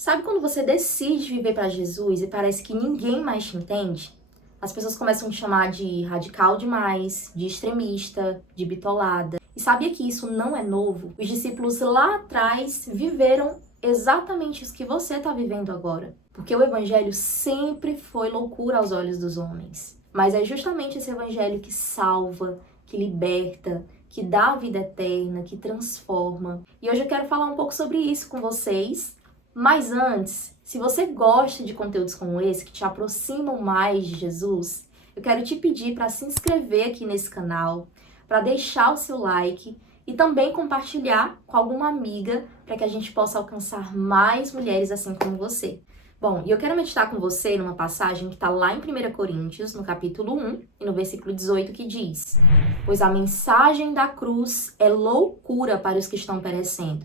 Sabe quando você decide viver para Jesus e parece que ninguém mais te entende? As pessoas começam a te chamar de radical demais, de extremista, de bitolada. E sabia que isso não é novo? Os discípulos lá atrás viveram exatamente isso que você está vivendo agora. Porque o evangelho sempre foi loucura aos olhos dos homens. Mas é justamente esse evangelho que salva, que liberta, que dá a vida eterna, que transforma. E hoje eu quero falar um pouco sobre isso com vocês. Mas antes, se você gosta de conteúdos como esse, que te aproximam mais de Jesus, eu quero te pedir para se inscrever aqui nesse canal, para deixar o seu like e também compartilhar com alguma amiga para que a gente possa alcançar mais mulheres assim como você. Bom, e eu quero meditar com você numa passagem que está lá em 1 Coríntios, no capítulo 1 e no versículo 18, que diz: "Pois a mensagem da cruz é loucura para os que estão perecendo,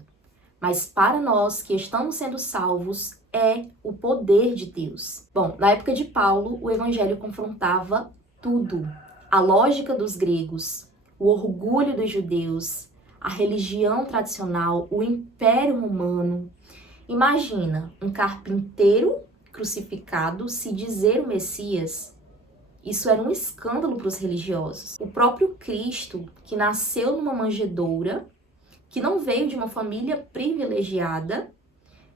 mas para nós que estamos sendo salvos, é o poder de Deus." Bom, na época de Paulo, o evangelho confrontava tudo. A lógica dos gregos, o orgulho dos judeus, a religião tradicional, o império romano. Imagina um carpinteiro crucificado se dizer o Messias. Isso era um escândalo para os religiosos. O próprio Cristo, que nasceu numa manjedoura, que não veio de uma família privilegiada,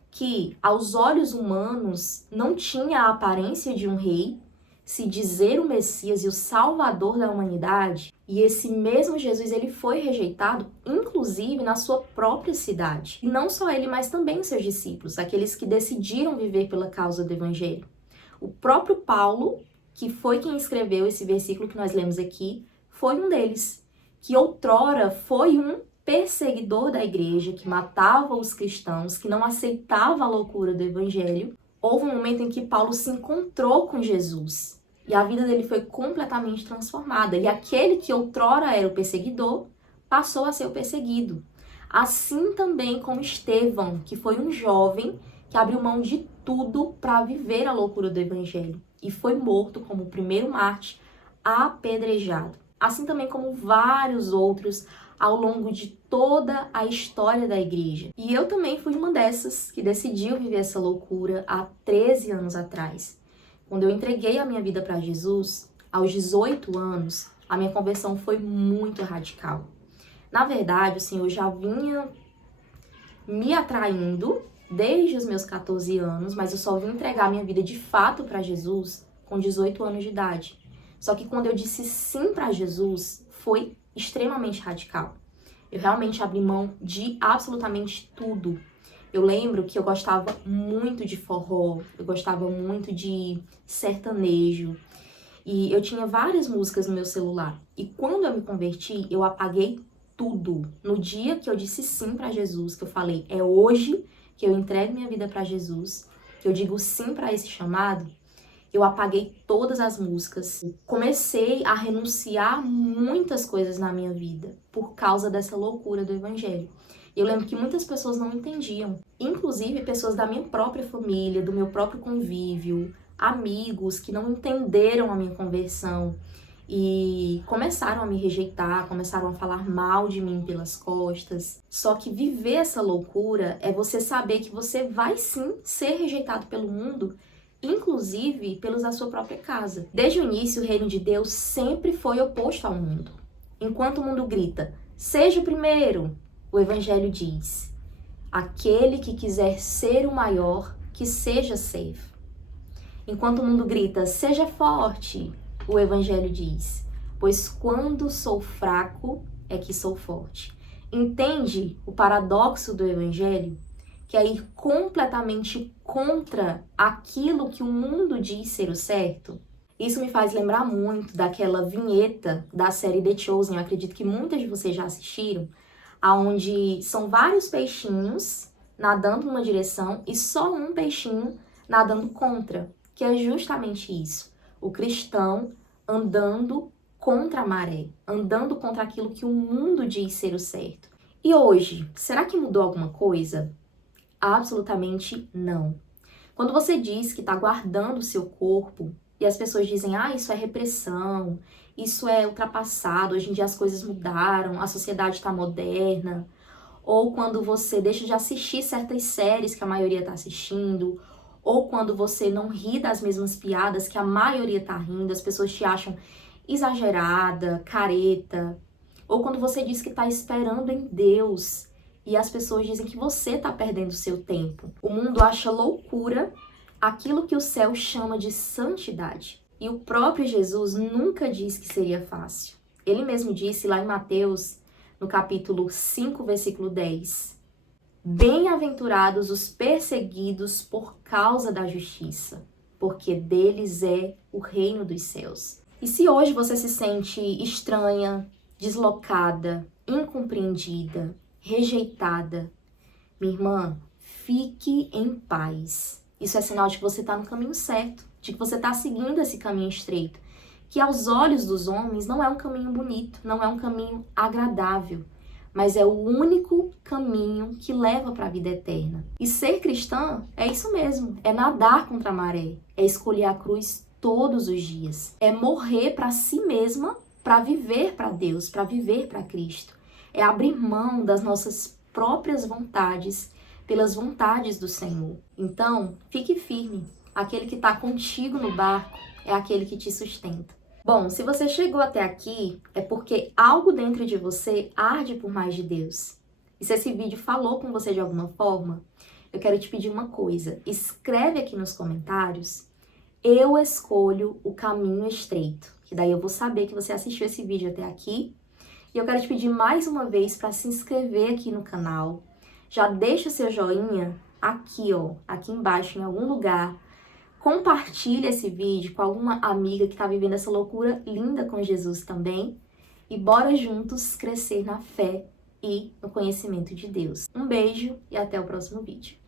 que aos olhos humanos não tinha a aparência de um rei, se dizer o Messias e o Salvador da humanidade, e esse mesmo Jesus ele foi rejeitado, inclusive na sua própria cidade. E não só ele, mas também seus discípulos, aqueles que decidiram viver pela causa do Evangelho. O próprio Paulo, que foi quem escreveu esse versículo que nós lemos aqui, foi um deles, que outrora foi um perseguidor da igreja, que matava os cristãos, que não aceitava a loucura do evangelho. Houve um momento em que Paulo se encontrou com Jesus e a vida dele foi completamente transformada. E aquele que outrora era o perseguidor passou a ser o perseguido. Assim também como Estevão, que foi um jovem que abriu mão de tudo para viver a loucura do evangelho e foi morto como o primeiro mártir, apedrejado. Assim também como vários outros ao longo de toda a história da igreja. E eu também fui uma dessas que decidiu viver essa loucura há 13 anos atrás. Quando eu entreguei a minha vida para Jesus, aos 18 anos, a minha conversão foi muito radical. Na verdade, o Senhor já vinha me atraindo desde os meus 14 anos, mas eu só vim entregar a minha vida de fato para Jesus com 18 anos de idade. Só que quando eu disse sim para Jesus, foi extremamente radical. Eu realmente abri mão de absolutamente tudo. Eu lembro que eu gostava muito de forró, eu gostava muito de sertanejo, e eu tinha várias músicas no meu celular. E quando eu me converti, eu apaguei tudo. No dia que eu disse sim para Jesus, que eu falei, é hoje que eu entrego minha vida para Jesus, que eu digo sim para esse chamado, eu apaguei todas as músicas. Comecei a renunciar muitas coisas na minha vida por causa dessa loucura do evangelho. Eu lembro que muitas pessoas não entendiam, inclusive pessoas da minha própria família, do meu próprio convívio, amigos que não entenderam a minha conversão e começaram a me rejeitar, começaram a falar mal de mim pelas costas. Só que viver essa loucura é você saber que você vai sim ser rejeitado pelo mundo, inclusive pelos da sua própria casa. Desde o início, o reino de Deus sempre foi oposto ao mundo. Enquanto o mundo grita, seja o primeiro, o evangelho diz, aquele que quiser ser o maior, que seja servo. Enquanto o mundo grita, seja forte, o evangelho diz, pois quando sou fraco é que sou forte. Entende o paradoxo do evangelho? Que é ir completamente contra aquilo que o mundo diz ser o certo. Isso me faz lembrar muito daquela vinheta da série The Chosen, eu acredito que muitas de vocês já assistiram, onde são vários peixinhos nadando numa direção e só um peixinho nadando contra, que é justamente isso. O cristão andando contra a maré, andando contra aquilo que o mundo diz ser o certo. E hoje, será que mudou alguma coisa? Absolutamente não. Quando você diz que está guardando o seu corpo e as pessoas dizem, isso é repressão, isso é ultrapassado, hoje em dia as coisas mudaram, a sociedade está moderna, ou quando você deixa de assistir certas séries que a maioria está assistindo, ou quando você não ri das mesmas piadas que a maioria tá rindo, as pessoas te acham exagerada, careta, ou quando você diz que tá esperando em Deus e as pessoas dizem que você tá perdendo seu tempo. O mundo acha loucura aquilo que o céu chama de santidade. E o próprio Jesus nunca disse que seria fácil. Ele mesmo disse lá em Mateus, no capítulo 5, versículo 10, bem-aventurados os perseguidos por causa da justiça, porque deles é o reino dos céus. E se hoje você se sente estranha, deslocada, incompreendida, rejeitada, minha irmã, fique em paz. Isso é sinal de que você está no caminho certo, de que você está seguindo esse caminho estreito, que aos olhos dos homens não é um caminho bonito, não é um caminho agradável, mas é o único caminho que leva para a vida eterna. E ser cristã é isso mesmo, é nadar contra a maré, é escolher a cruz todos os dias, é morrer para si mesma, para viver para Deus, para viver para Cristo. É abrir mão das nossas próprias vontades pelas vontades do Senhor. Então, fique firme. Aquele que está contigo no barco é aquele que te sustenta. Bom, se você chegou até aqui, é porque algo dentro de você arde por mais de Deus. E se esse vídeo falou com você de alguma forma, eu quero te pedir uma coisa. Escreve aqui nos comentários, eu escolho o caminho estreito. Que daí eu vou saber que você assistiu esse vídeo até aqui. E eu quero te pedir mais uma vez para se inscrever aqui no canal. Já deixa o seu joinha aqui, ó, aqui embaixo, em algum lugar. Compartilha esse vídeo com alguma amiga que está vivendo essa loucura linda com Jesus também. E bora juntos crescer na fé e no conhecimento de Deus. Um beijo e até o próximo vídeo.